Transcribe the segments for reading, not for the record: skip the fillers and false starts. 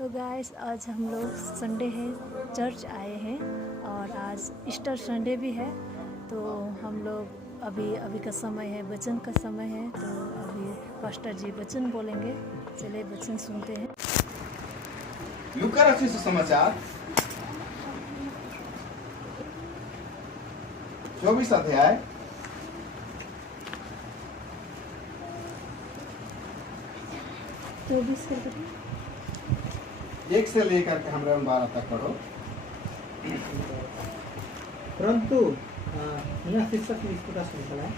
तो गाइस आज हम लोग संडे है, चर्च आए हैं और आज ईस्टर संडे भी है। तो हम लोग अभी का समय है, वचन का समय है। तो अभी पास्टर जी वचन बोलेंगे, चलिए वचन सुनते हैं। लूका रचित सुसमाचार 24 अध्याय 1 से लेकर के हम 12 तक पढ़ो। परंतु यहाँ शीर्षक में इस प्रकार से लिखा है,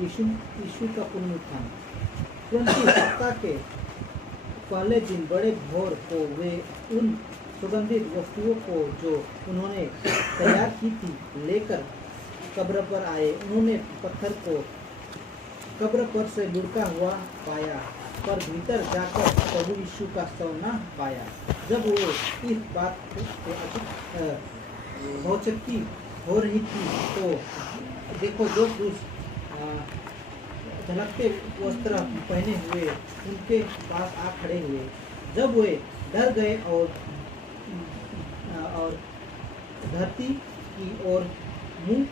यीशु का पुनरुत्थान। परंतु सप्ताह के पहले दिन बड़े भोर को वे उन सुगंधित वस्तुओं को जो उन्होंने तैयार की थी लेकर कब्र पर आए। उन्होंने पत्थर को कब्र पर से लुढ़का हुआ पाया, पर भीतर जाकर प्रभु यीशु का शव न पाया। जब वो इस बात भौचक्की हो रही थी तो देखो दो पुरुष झलकते वस्त्र पहने हुए उनके पास आ खड़े हुए। जब वे डर गए और धरती की ओर मुंह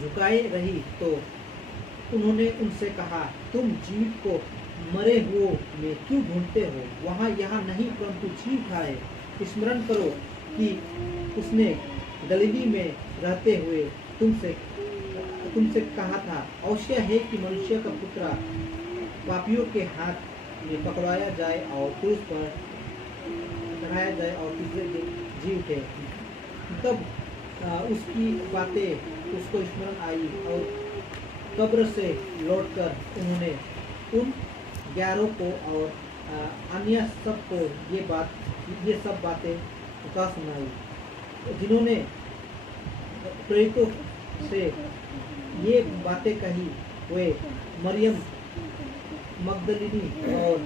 झुकाए रही तो उन्होंने उनसे कहा, तुम जीवित को मरे हुओं में क्यों ढूंढते हो? वहाँ यहाँ नहीं परंतु जीवित है। स्मरण करो कि उसने गलीली में रहते हुए तुमसे कहा था, अवश्य है कि मनुष्य का पुत्र पापियों के हाथ में पकड़ाया जाए और क्रूस पर चढ़ाया जाए और तीसरे दिन जी उठे। तब उसकी बातें उसको स्मरण आई और कब्र से लौटकर उन्होंने उन 11 को और अन्य सबको ये सब बातें बता सुनाई, जिन्होंने प्रेरितों से ये बातें कही। वे मरियम मगदलिनी और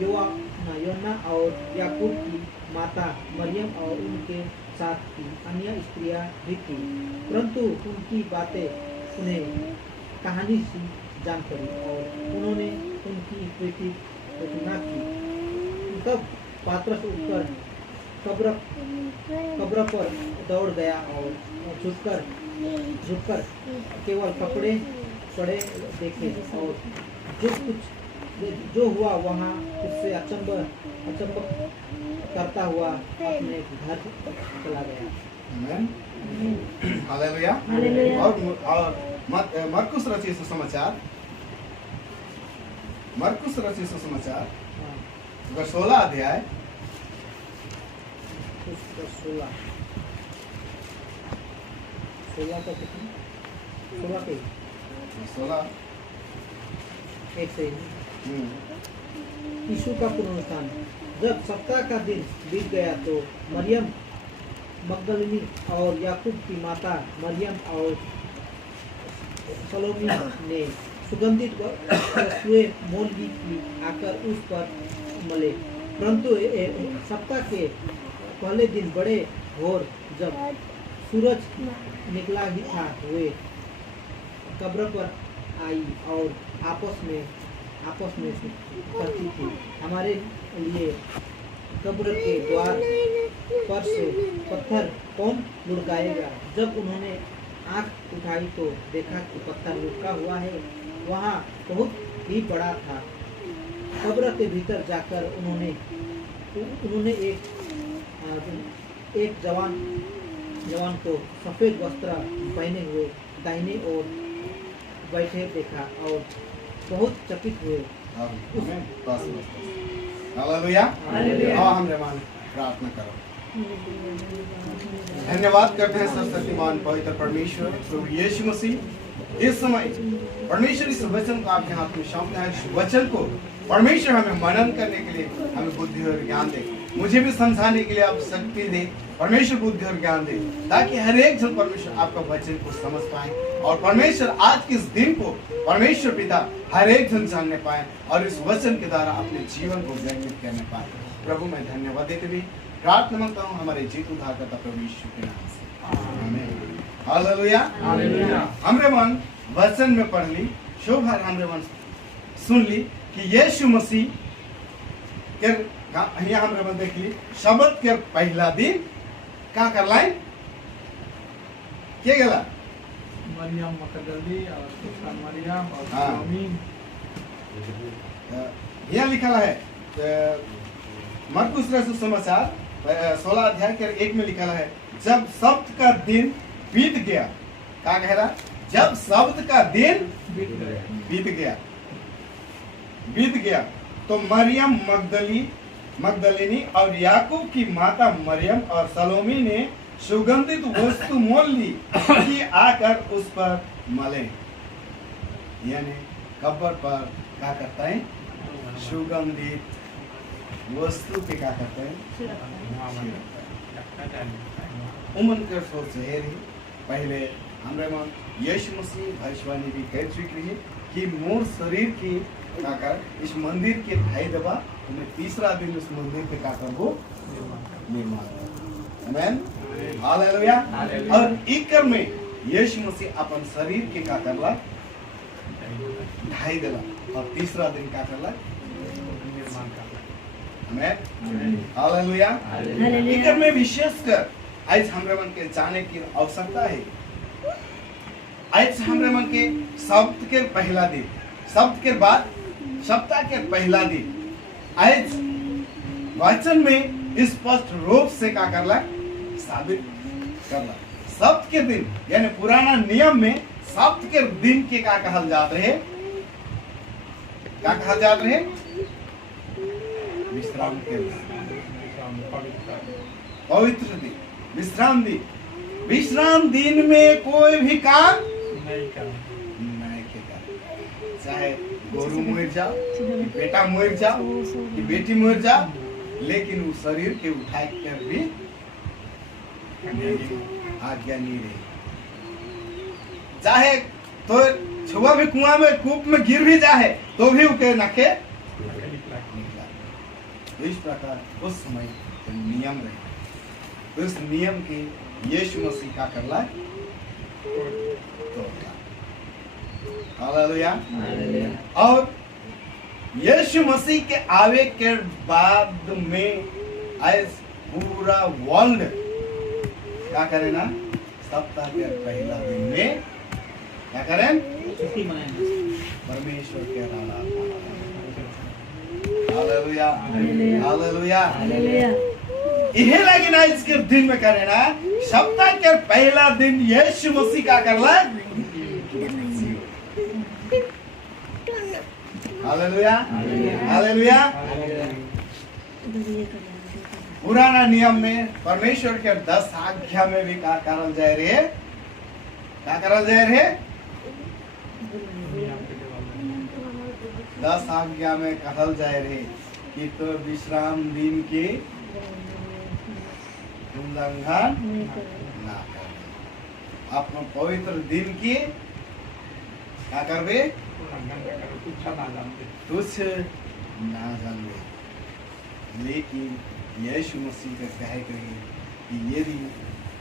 योना और याकूब की माता मरियम और उनके साथ की अन्य स्त्रियां भी थी, परंतु उनकी बातें उन्हें कहानी सी जान पड़ी और उन्होंने उनकी प्रीति न की। तब पात्रस उठकर कब्र पर दौड़ गया और झुककर केवल कपड़े पड़े देखे और जो हुआ वहाँ उससे अचंभ करता हुआ अपने घर चला गया। हालेलुया। और मरकुस रचित सुसमाचार 16 अध्याय 1 से यीशु का पुनरुत्थान। जब सप्ताह का दिन बीत गया तो मरियम मगदलिनी और याकूब की माता मरियम और सलोमी ने सुगंधित वस्तुएं मोल ली की आकर उस पर मले। परंतु सप्ताह के पहले दिन बड़े भोर जब सूरज निकला ही था, वे कब्र पर आई और आपस में करती थी, हमारे लिए कब्र के द्वार पर से पत्थर कौन लुढ़काएगा? जब उन्होंने आंख उठाई तो देखा कि पत्थर लुढ़का हुआ है, वहाँ बहुत ही बड़ा था। कब्र के भीतर जाकर उन्होंने एक जवान को सफेद वस्त्र पहने हुए दाहिने ओर बैठे देखा और बहुत चकित हुए। हालेलुया। हम प्रार्थना करो। धन्यवाद करते हैं सर्वशक्तिमान पवित्र परमेश्वर प्रभु यीशु मसीह। इस समय परमेश्वर इस वचन को आपके हाथ में सौंपते हैं। इस वचन को परमेश्वर हमें मनन करने के लिए हमें बुद्धि और ज्ञान दे, मुझे भी समझाने के लिए आप शक्ति दे। परमेश्वर बुद्धि और ज्ञान दे ताकि हर एक जन परमेश्वर आपका वचन को समझ पाए और परमेश्वर आज के इस दिन को परमेश्वर पिता हर एक जन जानने पाए और इस वचन के द्वारा अपने जीवन को व्यतीत करने पाए। प्रभु मैं धन्यवाद देते हुए प्रार्थना मांगता हूँ हमारे जीत उद्धारकर्ता प्रभु यीशु के नाम से, आमीन। हालेलुया। हमरे मन वचन में पढ़ ली, शोभा हमरे मन सुन ली कि यीशु मसीह के यहाँ हम देखी शब्द के पहला दिन का करलाइन के गेला मरियम मकदली और दूसरा मरियम और हाँ। सलोमी। यहाँ लिखा है मरकुस रसूल समाचार 16 अध्याय के 1 में लिखा है जब सब्त का दिन बीत गया, क्या कह रहा, जब सब्त का दिन बीत गया तो मरियम मगदलिनी और याकूब की माता मरियम और सलोमी ने सुगंधित वस्तु मोल ली कि आकर उस पर मले। यानी कब्र पर क्या करता है, सुगंधित वस्तु के क्या करते हैं, उमन कर सोच है पहले हमरे मन यीशु मसीह भविष्यवाणी भी कह चुकी है कि मोर शरीर की काकर इस मंदिर के ढाई दबा तो मैं तीसरा दिन उस मंदिर के काकर को निर्माण आमेन हालेलुया। और इकर में यीशु मसीह अपन शरीर के काकर ला ढाई देला और तीसरा दिन का करला आमेन हालेलुया। इकर में विशेषकर आज हमरे मन के जाने की आवश्यकता है। आज हमरे मन के शब्द के पहला दिन, शब्द के बाद सप्ताह के पहला दिन, आज वचन में स्पष्ट रूप से क्या करला साबित करला। शब्द के दिन यानी पुराना नियम में शब्द के दिन के क्या कहल जात रहे, क्या कहल जात रहे, विश्राम के पवित्र दिन, विश्राम दिन। विश्राम दिन में कोई भी काम नहीं करेगा, चाहे गोरू मर जाओ कि बेटा मर जाओ कि बेटी मर जाओ, लेकिन उस शरीर के उठाए कर भी आज्ञा नहीं रही। चाहे तो छुआ भी कुआं में कूप में गिर भी जाए तो भी उके नखे निकला। तो इस प्रकार उस समय नियम रहे, तो इस नियम के यीशु मसीह का करला हालेलुया। और यीशु मसीह के आवे के बाद में आज पूरा वर्ल्ड क्या करे ना, सप्ताह के पहला दिन में क्या करें, छुट्टी मनाएंगे, परमेश्वर के हालेलुया हालेलुया। इहे लगे ना इसके दिन में करे ना, सप्ताह के पहला दिन यीशु मसीह का करला हालेलुया हालेलुया। पुराना नियम में परमेश्वर के 10 आज्ञा में भी क्या करल जाए रहे, क्या करल जाए रहे, 10 आज्ञा में कहल जाए रहे कि तो विश्राम दिन के उल्लंघन ना कर, अपना पवित्र दिन की क्या करबे, तुच्छ ना जानबे। लेकिन यीशु मसीह का कहे कहे कि यदि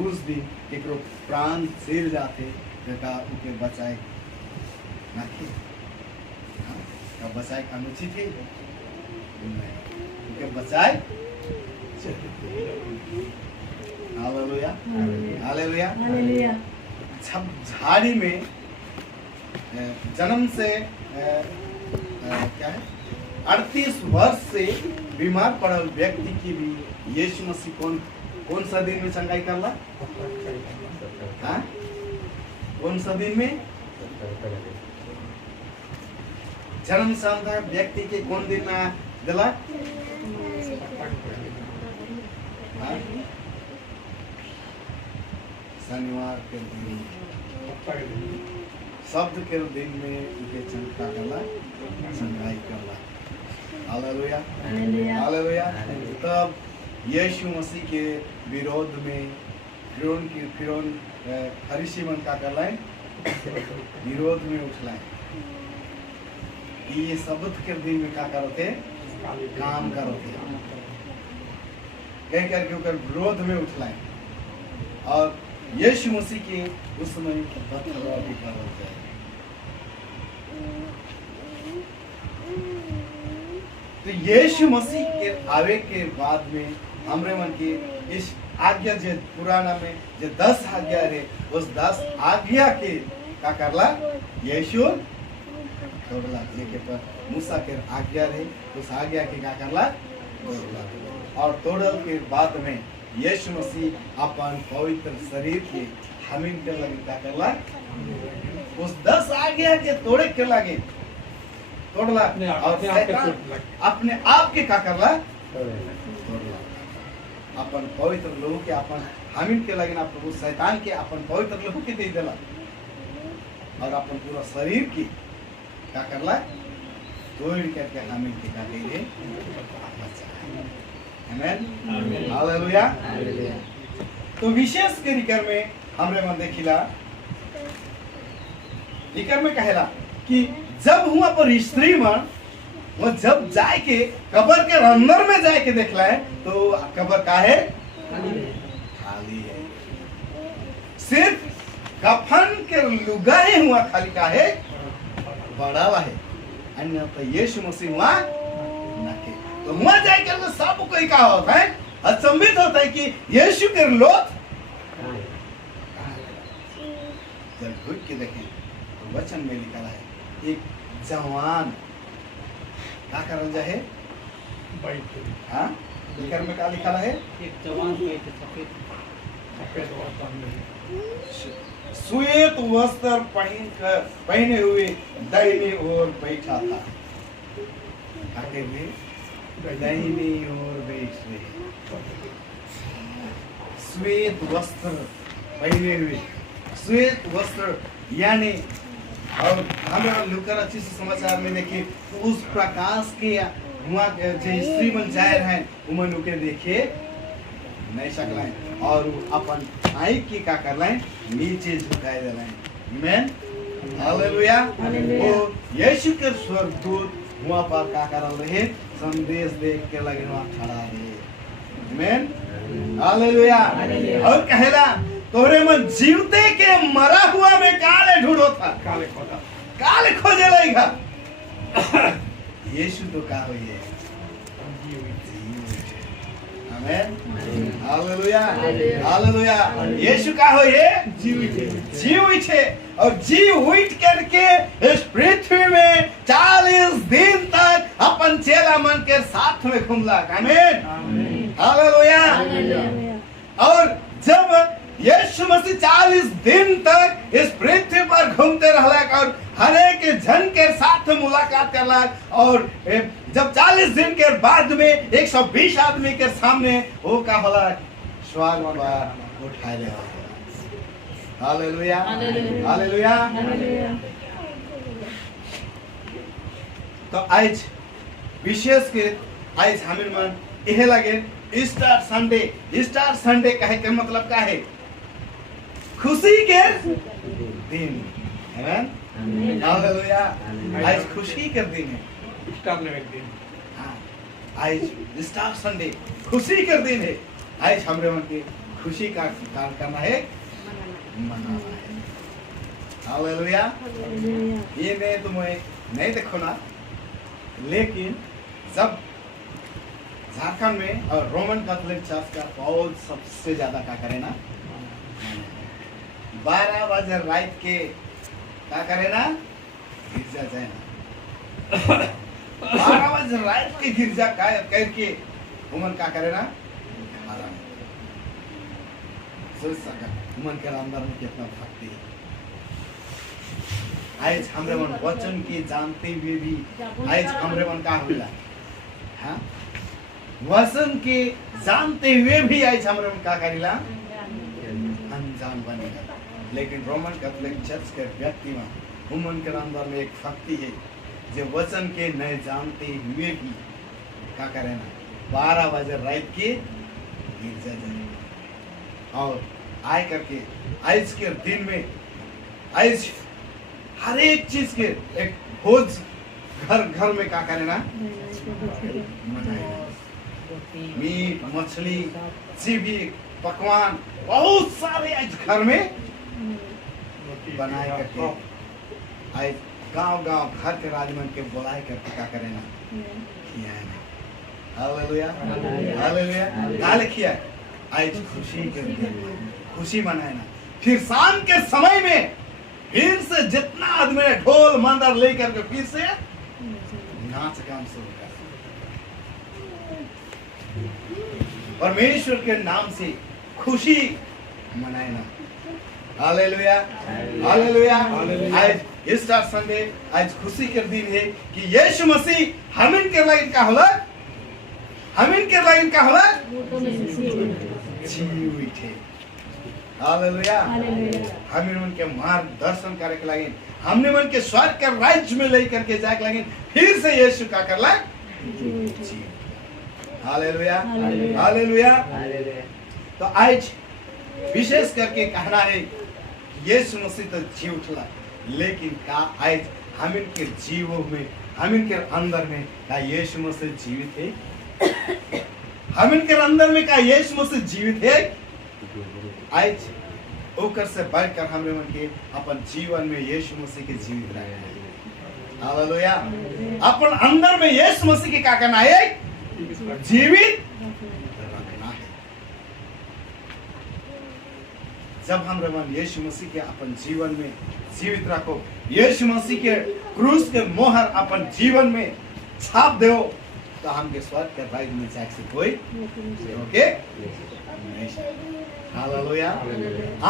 उस दिन केकरो प्राण चल जाते तो का उके बचाए ना के, का बचाए अनुचित है नहीं, उके बचाए हालेलुया हालेलुया हालेलुया। झाड़ी में जन्म से क्या है 38 वर्ष से बीमार पड़ल व्यक्ति की भी यीशु मसीह कौन सा दिन में चंगाई करला, हाँ? कौन सा दिन में जन्म संधा व्यक्ति के कौन दिन में दिला, हाँ? शनिवार के दिन, शब्द के दिन में उनके चंगा करला, चंगाई करला हालेलुया हालेलुया। तब यीशु मसीह के विरोध में फिरौन फरीसी मन का करलाए, विरोध में उठलाए कि ये शब्द के दिन में क्या करोते, काम करोते, कह करके उनका विरोध में उठलाए। और यीशु मसीह के उस समय पत्थर भी करल जाए। तो यीशु मसीह के आवे के बाद में हमरे मन की इस आज्ञा जो पुराना में जो 10 आज्ञा है, उस 10 आज्ञा के का करला यीशु तोड़ला। लेके पर मूसा के आज्ञा रहे, उस आज्ञा के का करला तोड़ला। और तोड़ल के बाद में यीशु मसीह अपन पवित्र शरीर के हमीन के लगे का करला, उस 10 आज्ञा के तोड़े के लगे तोड़ला। और अपने आप के का करला तोड़ला। अपन पवित्र लोगों के अपन हमीन के लगे ना प्रभु शैतान के अपन पवित्र लोगों के दे देला। और अपन पूरा शरीर की क्या करला तोड़ करके हमीन के का दे दे। आमेन, हालेलुया। तो विशेष के रिकर में हमरे मन देखिला, रिकर में कहेला कि जब हुआ पर स्त्री मन वो जब जाए के कब्र के अंदर में जाए के देखला है, तो कब्र का है खाली है। सिर्फ कफन के लुगाए हुआ खाली का है बड़ा है। अन्य तो यीशु मसीह हुआ नके। तो हुआ जाए के सब कोई का होता है, अचंभित होता है कि यीशु के लोथ जब घुट के देखें तो वचन में लिखा है एक जवान क्या करल जाए, हाँ लेकर में क्या लिखा है, एक जवान को एक श्वेत वस्त्र पहने हुए दाहिनी ओर बैठा था। दाहिनी ओर बैठे श्वेत वस्त्र पहने हुए, श्वेत वस्त्र यानी, और हम लुकर अच्छी से समाचार में देखे तो उस प्रकाश के हुआ जो स्त्री मन जाए रहे उमन उके देखे नहीं सकला और अपन आई की का कर लाए नीचे झुकाए दे रहे। आमेन, हालेलुया। वो यीशु के स्वर्गदूत वहां पर का करल रहे, संदेश देख के लगे वहां खड़ा रहे। आमेन, हालेलुया। और कहेला तोरे मन जीवते के मरा हुआ में काले ढूंढो था, काले खोजे लेगा। यीशु तो का हुई है, आमेन, हालेलुया, हालेलुया। यीशु का हो ये जीव उठे और जीव उठ करके इस पृथ्वी में 40 दिन तक अपन चेला मन के साथ में घूमला। आमेन, हालेलुया। और जब यीशु मसीह 40 दिन तक इस पृथ्वी पर घूमते रहला और हर एक जन के साथ मुलाकात करला, और जब 40 दिन के बाद में 120 आदमी के सामने वो का होला स्वर्ग पर उठाए ले। Hallelujah, hallelujah. तो आज विशेष के आज हमें मन यह लगे ईस्टर संडे। ईस्टर संडे कहे के मतलब का है खुशी के दिन। आमेन, हालेलुया। आज खुशी के दिन है, हाँ, आज ईस्टर संडे खुशी के दिन है। आज हमरे मन के खुशी का कार्य करना है, मनाना है। हालेलुया। ये नहीं तुम्हें नहीं देखो ना, लेकिन जब झारखंड में और रोमन कैथोलिक चर्च का बहुत सबसे ज्यादा क्या करे ना, 12 बजे रात के क्या करे ना, गिरजा जाए ना। 12 बजे रात के गिरजा का करके उमन क्या करे ना, आराम सोच सका उमन के अंदर में कितना भक्ति है। आज हमरे मन वचन के जानते हुए भी आज हमरे मन का होला, हाँ, वचन के जानते हुए भी आज हमरे मन का करेला, अनजान बनेगा। लेकिन रोमन कैथोलिक चर्च के व्यक्ति में उमन के अंदर में एक भक्ति है जो वचन के नहीं जानते हुए भी क्या करे ना, 12 बजे रात के गिरजा जाए और आए करके आज के दिन में आज हर एक चीज के एक भोज घर घर में क्या करे ना, मीट मछली जीवी पकवान बहुत सारे आज घर में बनाए करके आज गांव गांव घर के राजमन के बुलाए करके क्या करे ना, किया है नहीं। हालेलुया हालेलुया काले किया आज खुशी के दिन खुशी मनाना। फिर शाम के समय में फिर से जितना आदमी ढोल मंदर लेकर के फिर से नाच गान शुरू कर परमेश्वर के नाम से खुशी मनाना। हालेलुया हालेलुया आज ईस्टर संडे आज खुशी के दिन है कि यीशु मसीह हमिन के लाइन का होला हमिन के लाइन का होला जीवित है। हालेलुया हमें उनके मार्गदर्शन करे के लागिन हमने मन के स्वर्ग के राज्य में लेकर के जाए के लागिन फिर से यीशु का करला हालेलुया हालेलुया। तो आज विशेष करके कहना है यीशु मसीह तो जी उठला लेकिन का आज हम इनके जीवों में हम इनके अंदर में का यीशु मसीह जीवित है। हम इनके अंदर में का यीशु मसीह जीवित है। आज ओकर से बढ़कर हमरे मन के अपन जीवन में यीशु मसीह के जीवित रखना है। हालेलुया अपन अंदर में यीशु मसीह के क्या करना है जीवित रखना है। जब हमरे मन यीशु मसीह के अपन जीवन में जीवित रखो यीशु मसीह के क्रूस के मोहर अपन जीवन में छाप दो तो हमके स्वर्ग के राज्य में जाके से कोई ओके हालेलुया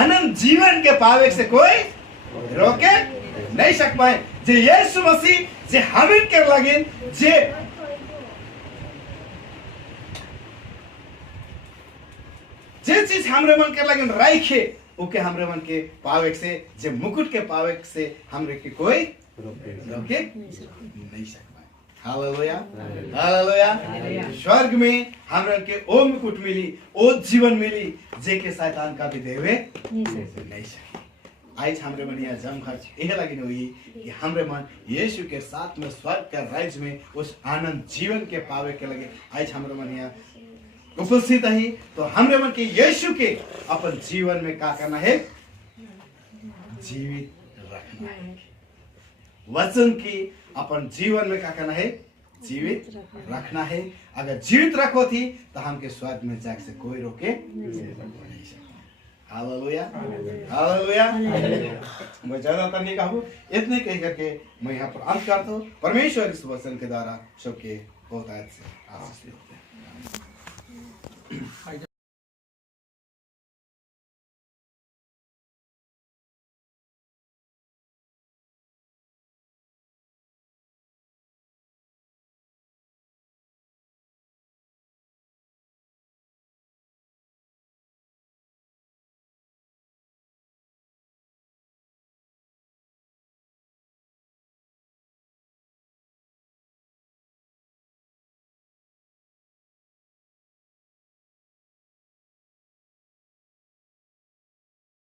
आनंद जीवन के पावे से कोई रोके नहीं सक पाए। जे यीशु मसीह जे हमिन के लगिन जे चीज हमरे मन के लगिन राइखे ओके हमरे मन के पावे से जे मुकुट के पावे से हमरे के कोई रोके नहीं सक पाए। हालेलुया हालेलुया स्वर्ग में हमरे के ओ मुकुट मिली ओ जीवन मिली जे के शैतान का भी देवे नहीं सके। आज हमरे मन यहाँ जम खर्च यह लगी हुई कि हमरे मन यीशु के साथ में स्वर्ग के राज्य में उस आनंद जीवन के पावे के लगे। आज हमरे मन यहाँ उपस्थित है तो हमरे मन के यीशु के अपन जीवन में क्या करना है जीवित रखना है। वचन की अपन जीवन में क्या करना है जीवित रखना है। अगर जीवित रखो थी तो हमके स्वर्ग में जाके से कोई रोके नहीं सकता। हालेलुया हालेलुया मैं ज्यादा तो नहीं कहूँ इतने कह करके मैं यहाँ पर अंत करता हूँ। परमेश्वर इस वचन के द्वारा सबके बहुत आशीष देते हैं।